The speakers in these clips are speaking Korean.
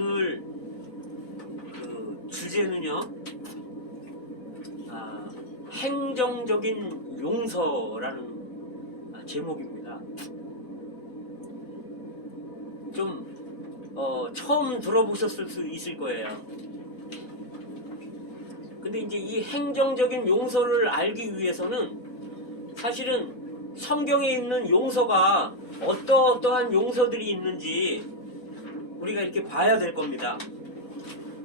오늘 주제는요, 행정적인 용서라는 제목입니다. 좀 처음 들어보셨을 수 있을 거예요. 근데 이제 이 행정적인 용서를 알기 위해서는 사실은 성경에 있는 용서가 어떠한 용서들이 있는지 우리가 이렇게 봐야 될 겁니다.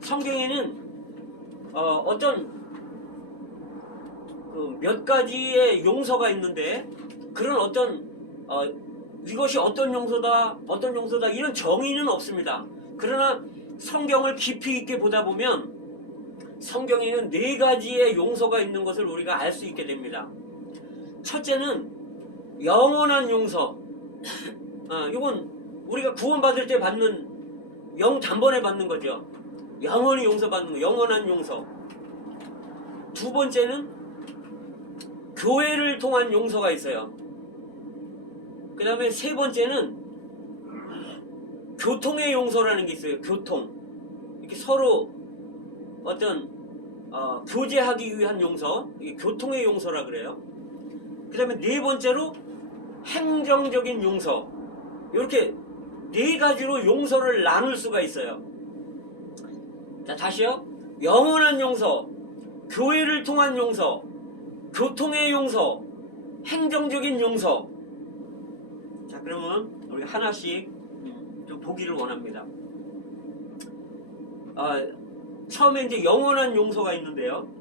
성경에는 어떤 몇 가지의 용서가 있는데, 그런 어떤 이것이 어떤 용서다 이런 정의는 없습니다. 그러나 성경을 깊이 있게 보다 보면 성경에는 4가지의 용서가 있는 것을 우리가 알 수 있게 됩니다. 첫째는 영원한 용서. 이건 우리가 구원받을 때 받는 단번에 받는 거죠. 영원히 용서받는 거, 영원한 용서. 두 번째는 교회를 통한 용서가 있어요. 그 다음에 세 번째는 교통의 용서라는 게 있어요. 교통. 이렇게 서로 어떤 교제하기 위한 용서, 이게 교통의 용서라 그래요. 그 다음에 네 번째로 행정적인 용서. 이렇게 4가지로 용서를 나눌 수가 있어요. 자, 다시요. 영원한 용서, 교회를 통한 용서, 교통의 용서, 행정적인 용서. 자, 그러면 우리 하나씩 좀 보기를 원합니다. 처음에 이제 영원한 용서가 있는데요.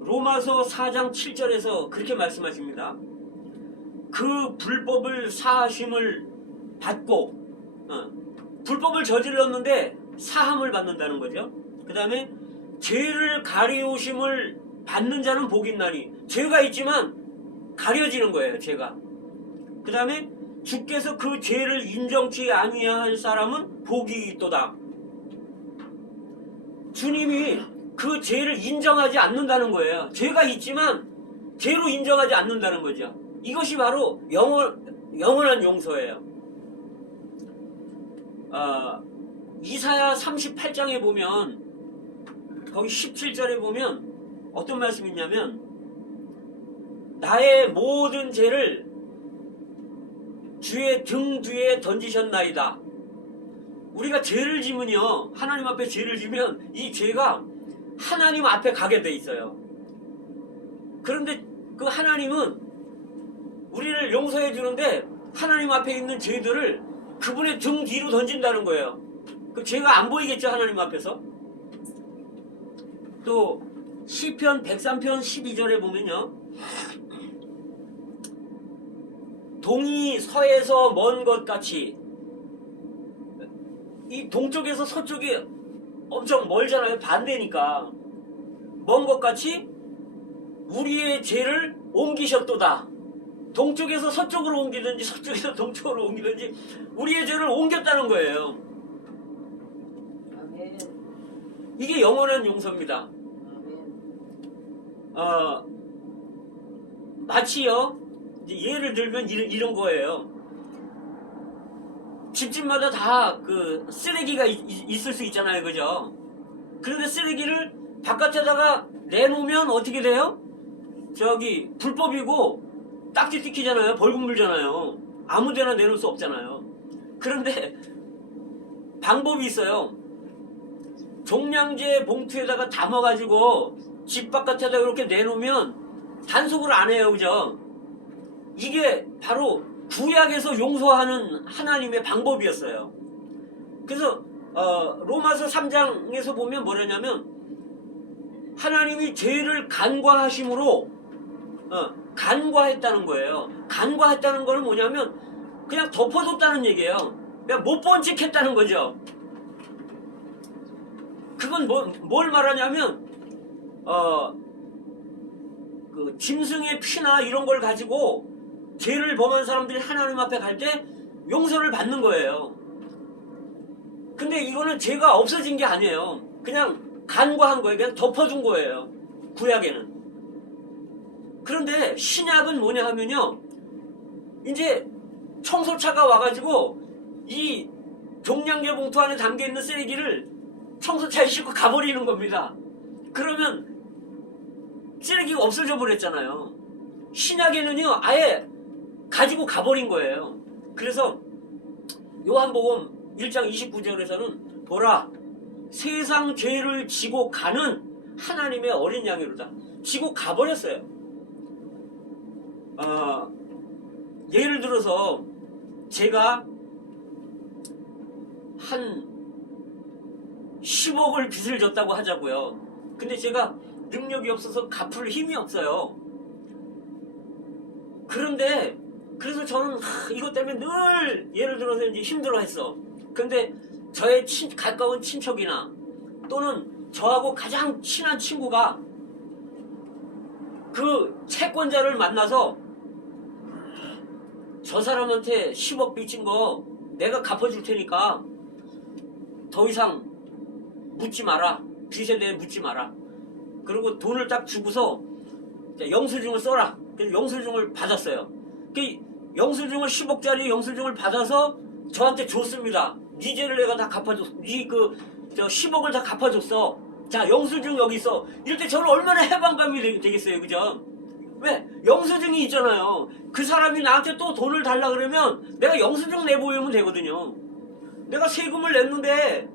로마서 4장 7절에서 그렇게 말씀하십니다. 그 불법을 사하심을 받고, 불법을 저질렀는데 사함을 받는다는 거죠. 그 다음에 죄를 가리우심을 받는 자는 복이 있나니, 죄가 있지만 가려지는 거예요, 죄가. 그 다음에 주께서 그 죄를 인정치 아니할 사람은 복이 있도다. 주님이 그 죄를 인정하지 않는다는 거예요. 죄가 있지만 죄로 인정하지 않는다는 거죠. 이것이 바로 영원한 용서예요. 이사야 38장에 보면, 거기 17절에 보면 어떤 말씀이 있냐면, 나의 모든 죄를 주의 등 뒤에 던지셨나이다. 우리가 죄를 지면요, 하나님 앞에 죄를 지면 이 죄가 하나님 앞에 가게 돼 있어요. 그런데 그 하나님은 우리를 용서해 주는데 하나님 앞에 있는 죄들을 그분의 등 뒤로 던진다는 거예요. 그 죄가 안 보이겠죠, 하나님 앞에서? 또 시편 103편 12절에 보면요, 동이 서에서 먼 것 같이, 이 동쪽에서 서쪽이 엄청 멀잖아요. 반대니까. 먼 것 같이 우리의 죄를 옮기셨도다. 동쪽에서 서쪽으로 옮기든지 서쪽에서 동쪽으로 옮기든지 우리의 죄를 옮겼다는 거예요. 아멘. 이게 영원한 용서입니다. 마치요, 이제 예를 들면 이런 거예요. 집집마다 다 쓰레기가 있을 수 있잖아요, 그죠? 그런데 쓰레기를 바깥에다가 내놓으면 어떻게 돼요? 저기 불법이고 딱지 찍히잖아요. 벌금 물잖아요. 아무데나 내놓을 수 없잖아요. 그런데 방법이 있어요. 종량제 봉투에다가 담아가지고 집 바깥에다 이렇게 내놓으면 단속을 안 해요, 그죠? 이게 바로 구약에서 용서하는 하나님의 방법이었어요. 그래서 로마서 3장에서 보면 뭐냐면, 하나님이 죄를 간과하심으로 간과했다는 거예요. 간과했다는 거는 뭐냐면 그냥 덮어뒀다는 얘기예요. 그냥 못 본 척 했다는 거죠. 그건 뭘 말하냐면 그 짐승의 피나 이런 걸 가지고 죄를 범한 사람들이 하나님 앞에 갈 때 용서를 받는 거예요. 근데 이거는 죄가 없어진 게 아니에요. 그냥 간과한 거예요. 그냥 덮어둔 거예요, 구약에는. 그런데 신약은 뭐냐 하면요, 이제 청소차가 와가지고 이 종량제 봉투 안에 담겨있는 쓰레기를 청소차에 싣고 가버리는 겁니다. 그러면 쓰레기가 없어져 버렸잖아요. 신약에는요 아예 가지고 가버린 거예요. 그래서 요한복음 1장 29절에서는 보라 세상 죄를 지고 가는 하나님의 어린 양이로다. 지고 가버렸어요. 예를 들어서 제가 한 10억을 빚을 졌다고 하자고요. 근데 제가 능력이 없어서 갚을 힘이 없어요. 그런데 그래서 저는 이것 때문에 늘 예를 들어서 이제 힘들어했어. 근데 저의 가까운 친척이나 또는 저하고 가장 친한 친구가 그 채권자를 만나서 저 사람한테 10억 빚진 거 내가 갚아줄 테니까 더 이상 묻지 마라. 빚에 대해 묻지 마라. 그리고 돈을 딱 주고서 영수증을 써라. 그래서 영수증을 받았어요. 그 영수증을 10억짜리 영수증을 받아서 저한테 줬습니다. 네 죄를 내가 다 갚아줬어. 네 10억을 다 갚아줬어. 자, 영수증 여기 있어. 이럴 때 저는 얼마나 해방감이 되겠어요. 그죠? 왜? 영수증이 있잖아요. 그 사람이 나한테 또 돈을 달라 그러면 내가 영수증 내보이면 되거든요. 내가 세금을 냈는데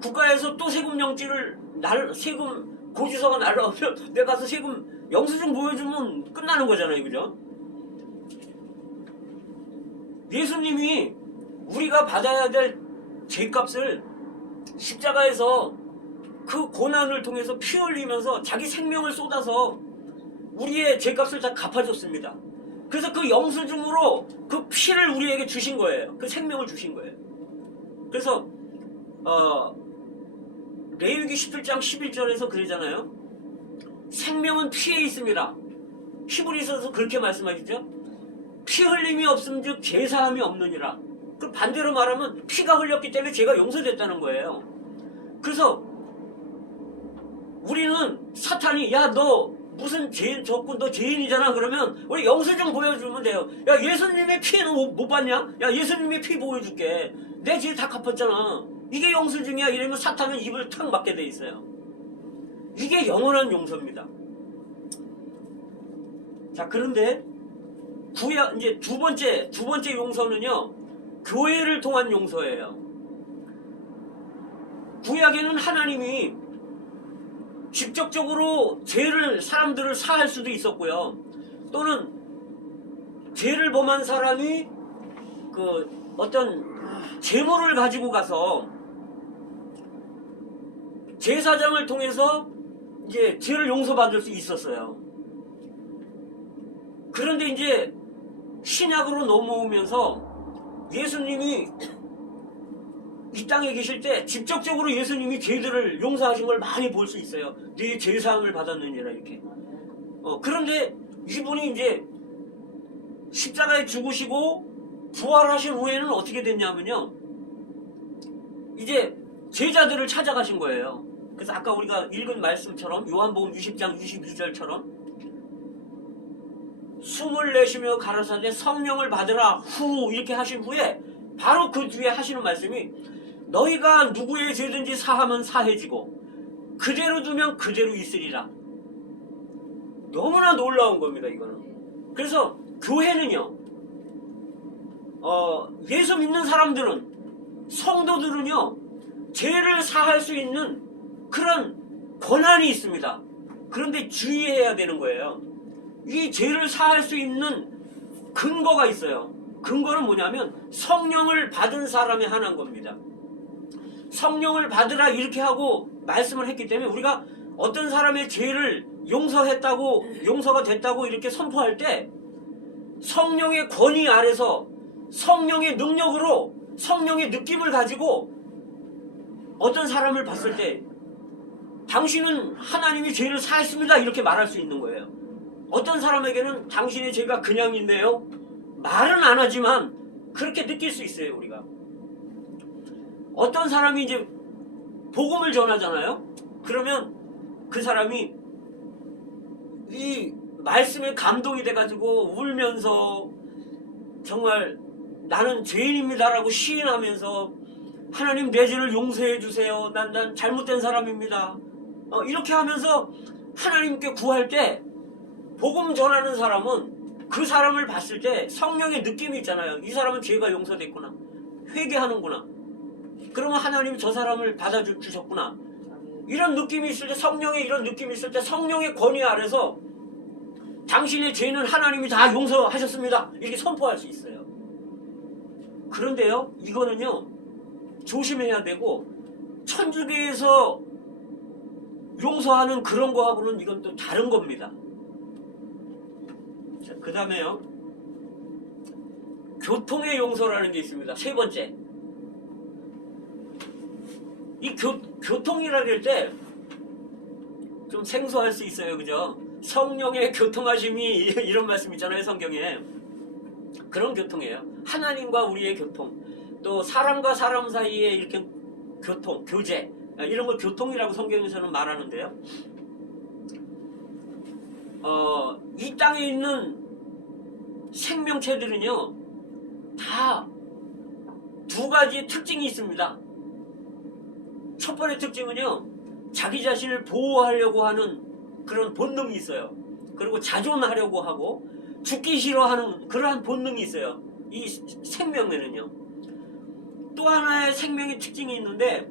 국가에서 또 세금 영지를 세금 고지서가 날라오면 내가 가서 세금 영수증 보여주면 끝나는 거잖아요. 그죠? 예수님이 우리가 받아야 될 죄값을 십자가에서 그 고난을 통해서 피 흘리면서 자기 생명을 쏟아서 우리의 죄값을 다 갚아줬습니다. 그래서 그 영수증으로 그 피를 우리에게 주신 거예요. 그 생명을 주신 거예요. 그래서 레위기 17장 11절에서 그러잖아요. 생명은 피에 있습니다. 히브리서에서 그렇게 말씀하시죠. 피 흘림이 없음즉 죄사함이 없느니라. 그 반대로 말하면 피가 흘렸기 때문에 죄가 용서됐다는 거예요. 그래서 우리는 사탄이 야 너 무슨 죄인 졌고 너 죄인이잖아 그러면 우리 영수증 보여주면 돼요. 야 예수님의 피는 못 봤냐? 야 예수님의 피 보여줄게. 내 죄 다 갚았잖아. 이게 영수증이야. 이러면 사탄은 입을 탁 막게 돼 있어요. 이게 영원한 용서입니다. 자, 그런데 이제 두 번째 용서는요, 교회를 통한 용서예요. 구약에는 하나님이 직접적으로 사람들을 사할 수도 있었고요. 또는 죄를 범한 사람이 어떤 재물을 가지고 가서 제사장을 통해서 이제 죄를 용서받을 수 있었어요. 그런데 이제 신약으로 넘어오면서 예수님이 이 땅에 계실 때 직접적으로 예수님이 죄들을 용서하신 걸 많이 볼 수 있어요. 네 죄사함을 받았느니라 이렇게. 그런데 이분이 이제 십자가에 죽으시고 부활하신 후에는 어떻게 됐냐면요. 이제 제자들을 찾아가신 거예요. 그래서 아까 우리가 읽은 말씀처럼 요한복음 20장 22절처럼 숨을 내쉬며 가라사대 성령을 받으라 후 이렇게 하신 후에 바로 그 뒤에 하시는 말씀이 너희가 누구의 죄든지 사하면 사해지고 그대로 두면 그대로 있으리라. 너무나 놀라운 겁니다. 이거는. 그래서 교회는요, 예수 믿는 사람들은, 성도들은요, 죄를 사할 수 있는 그런 권한이 있습니다. 그런데 주의해야 되는 거예요. 이 죄를 사할 수 있는 근거가 있어요. 근거는 뭐냐면 성령을 받은 사람에 한한 겁니다. 성령을 받으라 이렇게 하고 말씀을 했기 때문에 우리가 어떤 사람의 죄를 용서가 됐다고 이렇게 선포할 때 성령의 권위 아래서 성령의 능력으로 성령의 느낌을 가지고 어떤 사람을 봤을 때 당신은 하나님이 죄를 사했습니다 이렇게 말할 수 있는 거예요. 어떤 사람에게는 당신의 죄가 그냥 있네요 말은 안 하지만 그렇게 느낄 수 있어요. 우리가 어떤 사람이 이제 복음을 전하잖아요. 그러면 그 사람이 이 말씀에 감동이 돼가지고 울면서 정말 나는 죄인입니다라고 시인하면서 하나님 내 죄를 용서해 주세요. 난 잘못된 사람입니다. 이렇게 하면서 하나님께 구할 때 복음 전하는 사람은 그 사람을 봤을 때 성령의 느낌이 있잖아요. 이 사람은 죄가 용서됐구나. 회개하는구나. 그러면 하나님이 저 사람을 받아주셨구나. 이런 느낌이 있을 때, 성령의 이런 느낌이 있을 때 성령의 권위 아래서 당신의 죄는 하나님이 다 용서하셨습니다. 이렇게 선포할 수 있어요. 그런데요, 이거는요, 조심해야 되고, 천주교에서 용서하는 그런 거하고는 이건 또 다른 겁니다. 자, 그 다음에요, 교통의 용서라는 게 있습니다. 세 번째. 이 교통이라고 할 때 좀 생소할 수 있어요. 그죠? 성령의 교통하심이 이런 말씀 있잖아요. 성경에. 그런 교통이에요. 하나님과 우리의 교통. 또 사람과 사람 사이에 이렇게 교통, 교제. 이런 걸 교통이라고 성경에서는 말하는데요. 이 땅에 있는 생명체들은요. 다 두 가지 특징이 있습니다. 첫 번째 특징은요, 자기 자신을 보호하려고 하는 그런 본능이 있어요. 그리고 자존하려고 하고 죽기 싫어하는 그러한 본능이 있어요. 이 생명에는요. 또 하나의 생명의 특징이 있는데,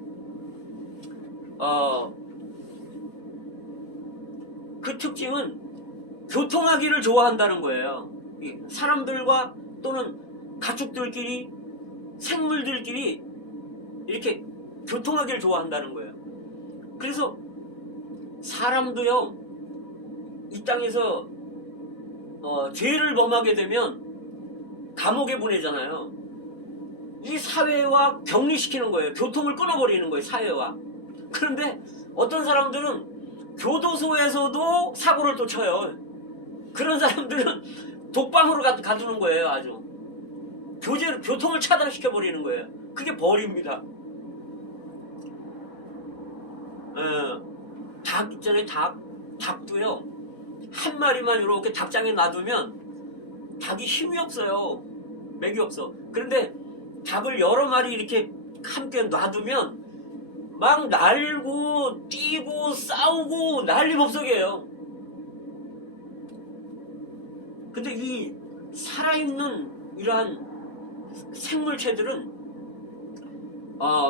그 특징은 교통하기를 좋아한다는 거예요. 사람들과 또는 가축들끼리, 생물들끼리 이렇게 교통하기를 좋아한다는 거예요. 그래서 사람도요, 이 땅에서 죄를 범하게 되면 감옥에 보내잖아요. 이 사회와 격리시키는 거예요. 교통을 끊어버리는 거예요, 사회와. 그런데 어떤 사람들은 교도소에서도 사고를 또 쳐요. 그런 사람들은 독방으로 가두는 거예요, 아주. 교통을 차단시켜버리는 거예요. 그게 벌입니다. 닭 있잖아요. 닭도요, 한 마리만 이렇게 닭장에 놔두면 닭이 힘이 없어요. 맥이 없어. 그런데 닭을 여러 마리 이렇게 함께 놔두면 막 날고 뛰고 싸우고 난리법석이에요. 근데 이 살아있는 이러한 생물체들은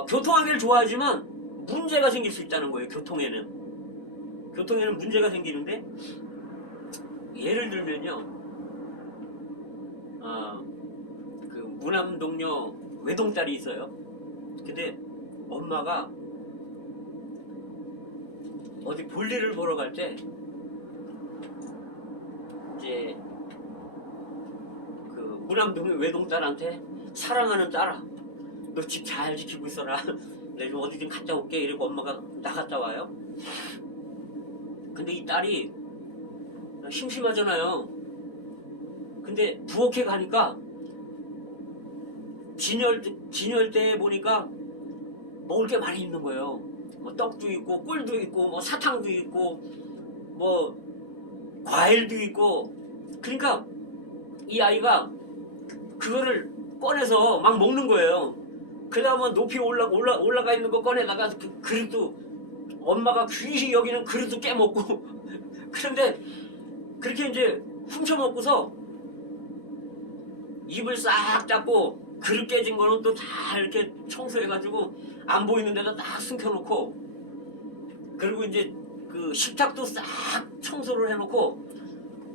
교통하기를 좋아하지만 문제가 생길 수 있다는 거예요. 교통에는 문제가 생기는데, 예를 들면요, 그 무남동녀 외동딸이 있어요. 근데 엄마가 어디 볼일을 보러 갈 때 이제 그 무남동녀 외동딸한테, 사랑하는 딸아, 너 집 잘 지키고 있어라. 내가 어디 좀 갔다 올게. 이러고 엄마가 나갔다 와요. 근데 이 딸이 심심하잖아요. 근데 부엌에 가니까 진열대에 보니까 먹을 게 많이 있는 거예요. 뭐 떡도 있고 꿀도 있고 뭐 사탕도 있고 뭐 과일도 있고. 그러니까 이 아이가 그거를 꺼내서 막 먹는 거예요. 그다음에 높이 올라가 있는 거 꺼내다가 그 그릇도, 엄마가 귀히 여기는 그릇도 깨먹고. 그런데 그렇게 이제 훔쳐먹고서 입을 싹 닫고 그릇 깨진 거는 또 다 이렇게 청소해가지고 안 보이는 데다 딱 숨겨놓고, 그리고 이제 그 식탁도 싹 청소를 해놓고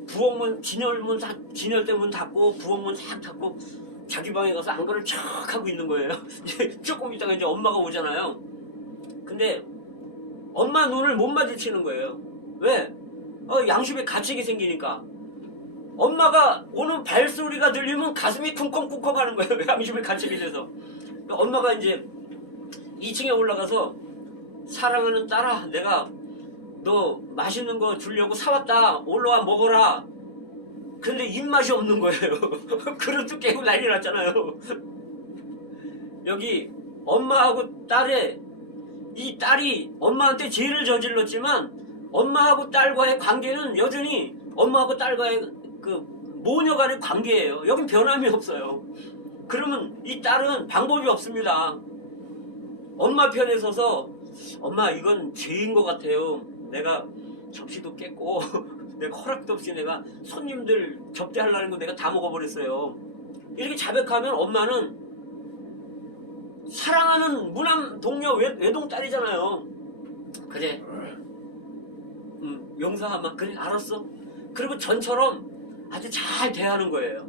부엌문, 진열대 문 닫고 부엌문 싹 닫고 자기 방에 가서 안과를 촥 하고 있는 거예요. 이제 조금 있다가 이제 엄마가 오잖아요. 근데 엄마 눈을 못 마주치는 거예요. 왜? 양심에 가책이 생기니까. 엄마가 오는 발소리가 들리면 가슴이 쿵쾅쿵쾅 하는 거예요. 양심에 가책이 돼서. 그러니까 엄마가 이제 2층에 올라가서, 사랑하는 딸아, 내가 너 맛있는 거 주려고 사왔다. 올라와 먹어라. 근데 입맛이 없는 거예요. 그릇도 깨고 난리 났잖아요. 여기 엄마하고 이 딸이 엄마한테 죄를 저질렀지만 엄마하고 딸과의 관계는 여전히 엄마하고 딸과의 그 모녀 간의 관계예요. 여긴 변함이 없어요. 그러면 이 딸은 방법이 없습니다. 엄마 편에 서서 엄마 이건 죄인 것 같아요. 내가 접시도 깼고 내가 허락도 없이 내가 손님들 접대하려는 거 내가 다 먹어버렸어요. 이렇게 자백하면 엄마는 사랑하는 무남 동료 외동딸이잖아요. 그래 용서하마. 그래 알았어. 그리고 전처럼 아주 잘 대하는 거예요.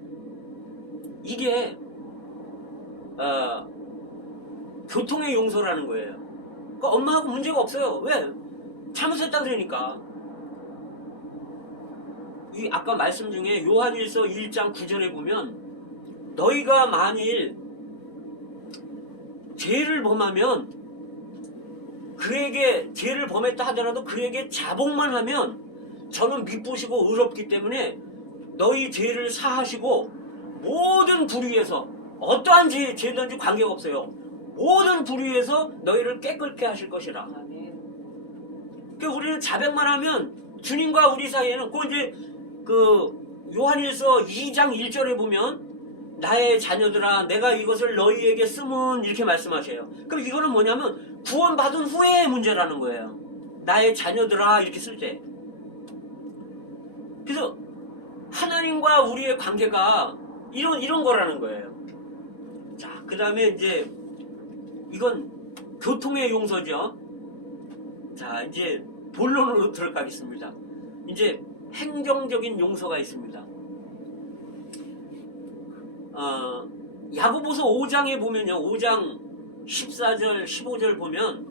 이게 교통의 용서라는 거예요. 그러니까 엄마하고 문제가 없어요. 왜? 잘못했다 그러니까. 이 아까 말씀 중에 요한일서 1장 9절에 보면 너희가 만일 죄를 범하면 그에게 죄를 범했다 하더라도 그에게 자복만 하면 저는 미쁘시고 의롭기 때문에 너희 죄를 사하시고 모든 불의에서 어떠한 죄든지 관계가 없어요. 모든 불의에서 너희를 깨끗게 하실 것이라. 그러니까 우리는 자백만 하면 주님과 우리 사이에는 이제 요한일서 2장 1절에 보면 나의 자녀들아 내가 이것을 너희에게 쓰면 이렇게 말씀하셔요. 그럼 이거는 뭐냐면 구원받은 후의 문제라는 거예요. 나의 자녀들아 이렇게 쓸 때. 그래서 하나님과 우리의 관계가 이런 거라는 거예요. 자, 그 다음에 이제 이건 교통의 용서죠. 자, 이제 본론으로 들어가겠습니다. 이제 행정적인 용서가 있습니다. 야고보서 5장에 보면요. 5장 14절 15절 보면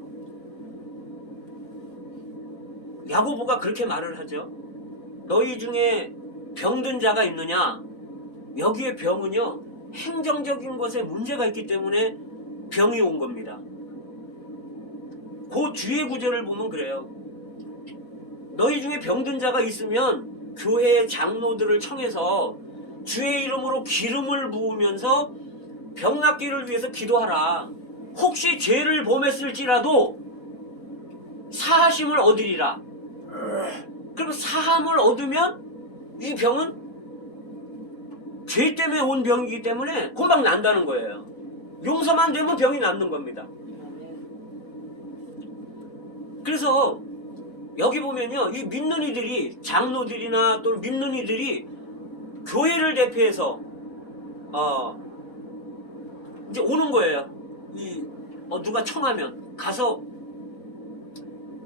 야고보가 그렇게 말을 하죠. 너희 중에 병든 자가 있느냐? 여기에 병은요. 행정적인 것에 문제가 있기 때문에 병이 온 겁니다. 그 뒤에 구절을 보면 그래요. 너희 중에 병든 자가 있으면 교회의 장로들을 청해서 주의 이름으로 기름을 부으면서 병 낫기를 위해서 기도하라. 혹시 죄를 범했을지라도 사하심을 얻으리라. 그럼 사함을 얻으면 이 병은 죄 때문에 온 병이기 때문에 금방 난다는 거예요. 용서만 되면 병이 낫는 겁니다. 그래서 여기 보면요. 이 믿는 이들이 장로들이나 또는 믿는 이들이 교회를 대표해서 이제 오는 거예요. 누가 청하면 가서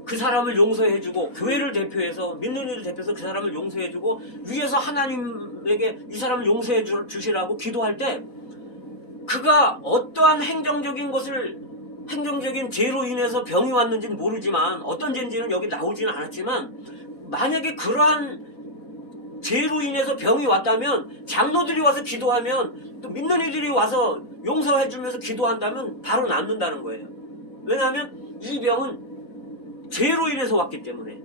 그 사람을 용서해주고 교회를 대표해서 믿는 이를 대표해서 그 사람을 용서해주고 위에서 하나님에게 이 사람을 용서해 주시라고 기도할 때 그가 어떠한 행정적인 죄로 인해서 병이 왔는지는 모르지만 어떤 죄인지는 여기 나오지는 않았지만 만약에 그러한 죄로 인해서 병이 왔다면 장로들이 와서 기도하면 또 믿는 이들이 와서 용서해주면서 기도한다면 바로 낫는다는 거예요. 왜냐하면 이 병은 죄로 인해서 왔기 때문에.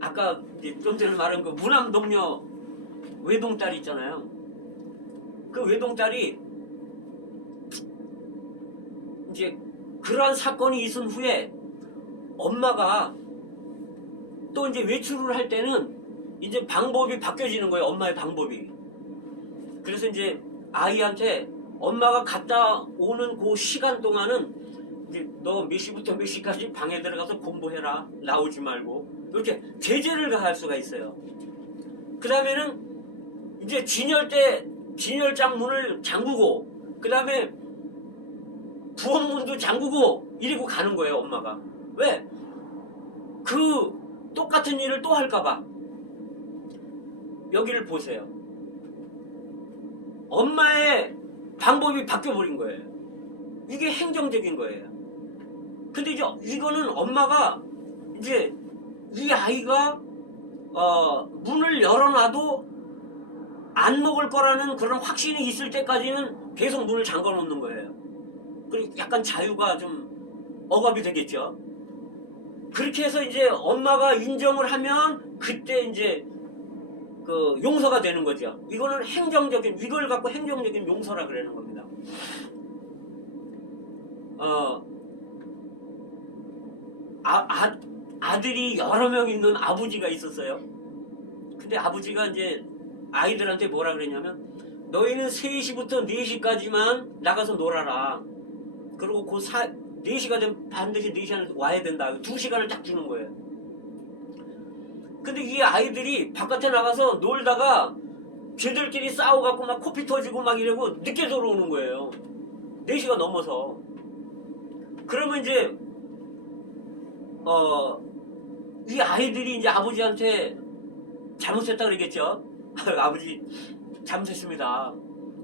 아까 이제 좀 전에 말한 그 무남 동료 외동딸이 있잖아요. 그 외동딸이 이제 그러한 사건이 있은 후에 엄마가 또 이제 외출을 할 때는 이제 방법이 바뀌어지는 거예요. 엄마의 방법이. 그래서 이제 아이한테 엄마가 갔다 오는 그 시간 동안은 이제 너 몇 시부터 몇 시까지 방에 들어가서 공부해라. 나오지 말고. 이렇게 제재를 가할 수가 있어요. 그 다음에는 이제 진열장 문을 잠그고 그 다음에 부엌문도 잠그고 이러고 가는 거예요. 엄마가. 왜? 그 똑같은 일을 또 할까봐. 여기를 보세요. 엄마의 방법이 바뀌어버린 거예요. 이게 행정적인 거예요. 근데 이제 이거는 엄마가 이제 이 아이가 문을 열어놔도 안 먹을 거라는 그런 확신이 있을 때까지는 계속 문을 잠궈 놓는 거예요. 그리고 약간 자유가 좀 억압이 되겠죠. 그렇게 해서 이제 엄마가 인정을 하면 그때 이제 그 용서가 되는 거죠. 이거는 이걸 갖고 행정적인 용서라 그러는 겁니다. 아들이 여러 명 있는 아버지가 있었어요. 근데 아버지가 이제 아이들한테 뭐라 그랬냐면 너희는 3시부터 4시까지만 나가서 놀아라. 그리고 그 4시가 되면 반드시 4시 안에 와야 된다. 2시간을 딱 주는 거예요. 근데 이 아이들이 바깥에 나가서 놀다가 쟤들끼리 싸워갖고 막 코피 터지고 막 이러고 늦게 들어오는 거예요. 4시가 넘어서. 그러면 이제 이 아이들이 이제 아버지한테 잘못했다 그러겠죠. 아버지 잘못했습니다.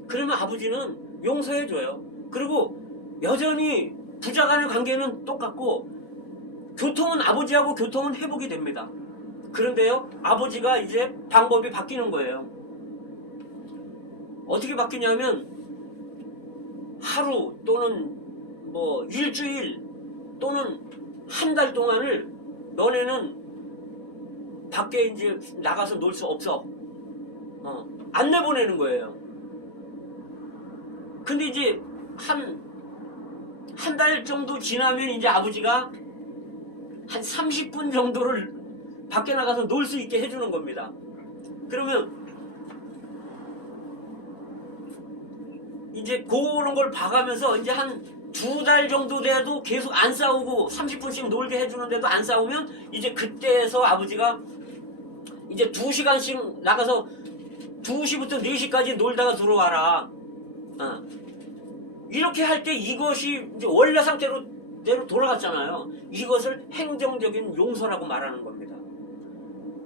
그러면 아버지는 용서해줘요. 그리고 여전히 부자 간의 관계는 똑같고 교통은 아버지하고 교통은 회복이 됩니다. 그런데요, 아버지가 이제 방법이 바뀌는 거예요. 어떻게 바뀌냐면 하루 또는 뭐 일주일 또는 한 달 동안을 너네는 밖에 이제 나가서 놀 수 없어. 안 내보내는 거예요. 근데 이제 한 달 정도 지나면 이제 아버지가 한 30분 정도를 밖에 나가서 놀 수 있게 해주는 겁니다. 그러면 이제 그런 걸 봐가면서 이제 한 2달 정도 돼도 계속 안 싸우고 30분씩 놀게 해주는데도 안 싸우면 이제 그때에서 아버지가 이제 2시간씩 나가서 2시부터 4시까지 놀다가 들어와라. 이렇게 할 때 이것이 이제 원래 상태로 돌아갔잖아요. 이것을 행정적인 용서라고 말하는 겁니다.